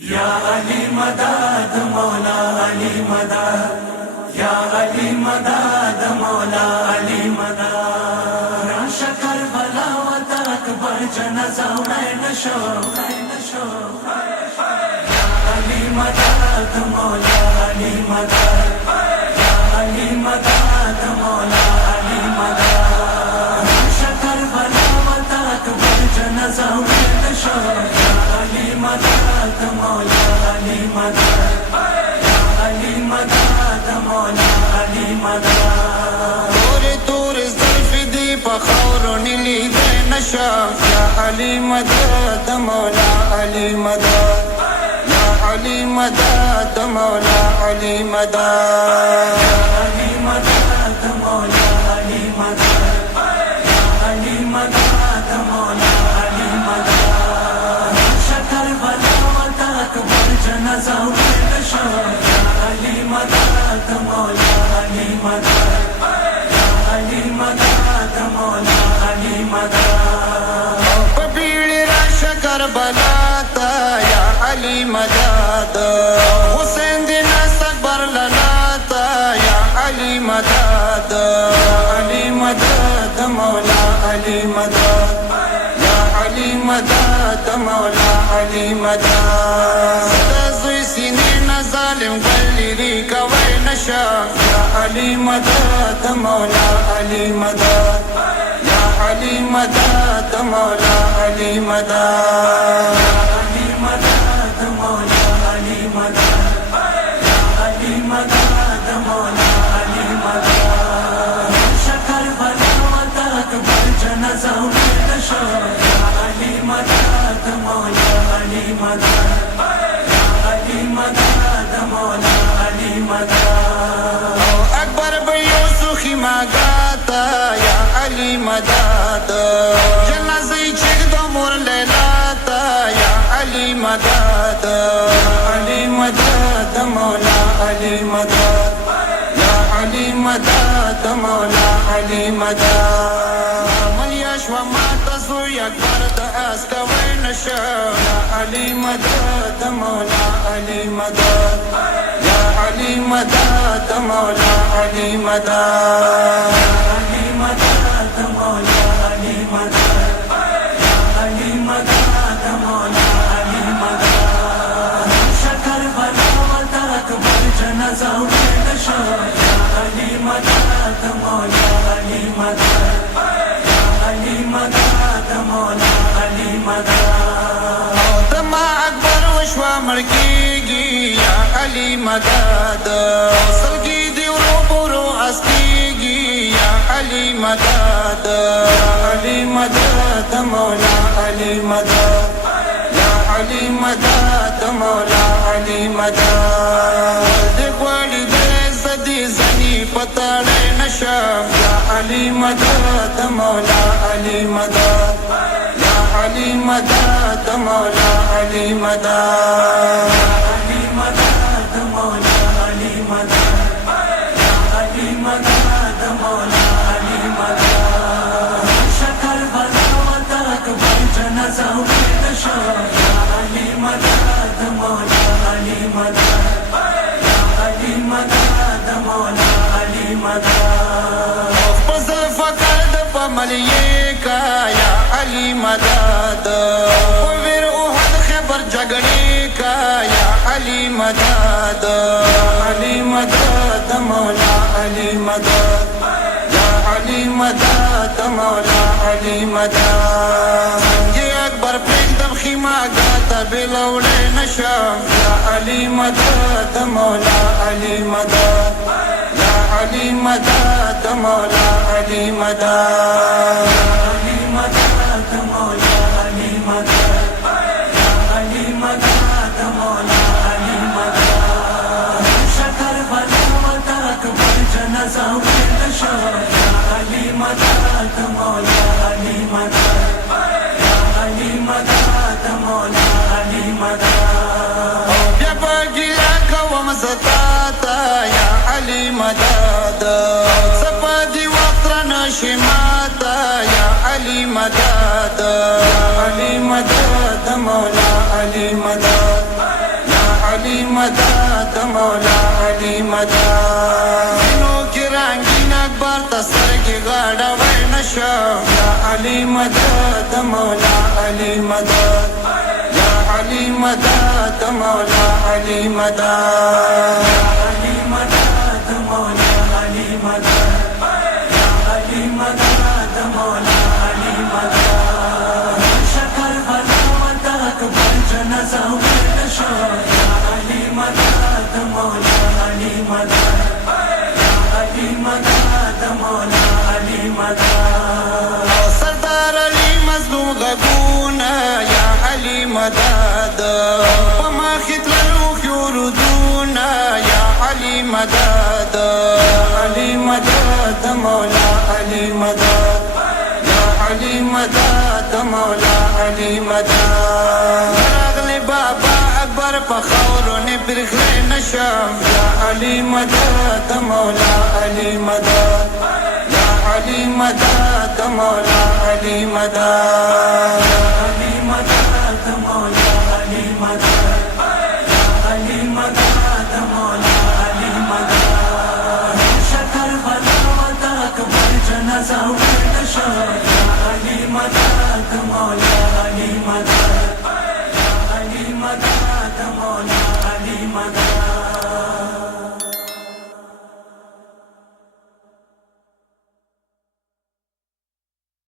या अली मदद मौला अली मदद, या अली मदद मौला अली मदद। राशा करबला वत अकबर जनाजा नशो नशो। या अली मदद मौला अली मदद, या अली मदद मौला अली मदद। राशा करबला वत अकबर जनाजा नशो। या अली मदद मौला अली मदद, या अली मदद मौला अली मदद। तोरे तोरे ज़ल्फ़ दी पखौरों ली दे नशा। या अली मदद मौला अली मदद, या अली मदद मौला अली मदद। या अली मदद मौला अली मदद, या अली मदद मौला अली मदद। शकर बला वत अकबर जनाजा नशो। या अली मदद मौला अली मदद, या अली मदद मौला अली मदद। पपीड़ी राशा करबला ता या अली मदद। हुसैन दिन अकबर ललाता या अली मदद। अली मदद मौला अली मदद, या अली मदद मौला अली मदद। सदा जुई सीने न जालिम गलिरी कवै नशा। या अली मदद मौला अली मदद, या अली मदद मौला अली मदद। अली मदद मौला अली मदद, या अली मदद मौला अली मदद। शकर बला वत अकबर जनाजा नशो। या अली मदद मौला अली मदद, या अली मदद मौला अली मदद। अकबर भयो सुखी मागाता या अली मदद। जनाज़े चेक दो मोर लेलाता या अली मदद। अली मदद मौला अली मदद, या अली मदद मौला अली मदद। मलियाशवा माता सुई अकबर द अस्कवै नशा। या अली मदद मौला अली मदद, या अली मदद मौला अली मदद। अली मदद मौला अली मदद, या अली मदद मौला अली मदद। शकर बला वत अकबर जनाजा नशो। या अली मदद मौला अली मदद, या अली मदद मौला अली मदद। तमा अकबर वशवा मड़कीगी या अली मदद। सलगी दिवरो पुरो अस्कीगी या अली मदद। अली मदद मौला अली मदद, या अली मदद मौला अली मदद। देखवाली दे सदी जनी पताड़े नशा। या अली मदद मौला अली मदद, या अली मदद मौला अली मदद। अली मदद मौला अली मदद, या अली मदद मौला अली मदद। शकर बला वत अकबर जनाजा नशो। या अली मदद मौला अली मदद, या अली मदद मौला अली मदद। फजल फकर द पमलिए का या अली मदद। वीर उहद खैबर झगड़े का या अली मदद। अली मदद मौला अली मदद, या अली मदद मौला अली मदद। ये अकबर फेंक दब खीमा गाता बिलौड़े नशा। या अली मदद मौला अली मदद, या अली मदद मौला अली मदद। अली मदद मौला अली मदद, या अली मदद मौला अली मदद। शकर बला वत अकबर जनाजा नशो। या अली मदद मौला अली मदद, या अली मदद मौला अली मदद। जब गिला कवम ज़ताता या अली मदद। सपदी वक्र नशिमाता या अली मदद। अली मदद मौला अली मदद, مدد مولا علی مدد نو کی رنگین اکبر تسر کی غاڑا ورنشا یا علی مدد مولا علی مدد یا علی مدد مولا علی مدد علی مدد مولا علی مدد یا علی مدد مولا علی مدد شکر بلا مدد بنجن زور نشا یا علی مدد مولا علی مدد یا علی مدد مولا علی مدد سردار علی مظلوم غبونا یا علی مدد وما خطر يردونا يا علي مدد علي مدد مولا علي مدد يا علي مدد مولا علي مدد راغلي بابا اكبر فخور نبرخلي نشم يا علي مدد مولا علي مدد يا علي مدد مولا علي مدد علی مدد مولا علی مدد یا علی مدد مولا علی مدد شکر بلا مدد بنجن زور نشا یا علی مدد مولا علی مدد یا علی مدد مولا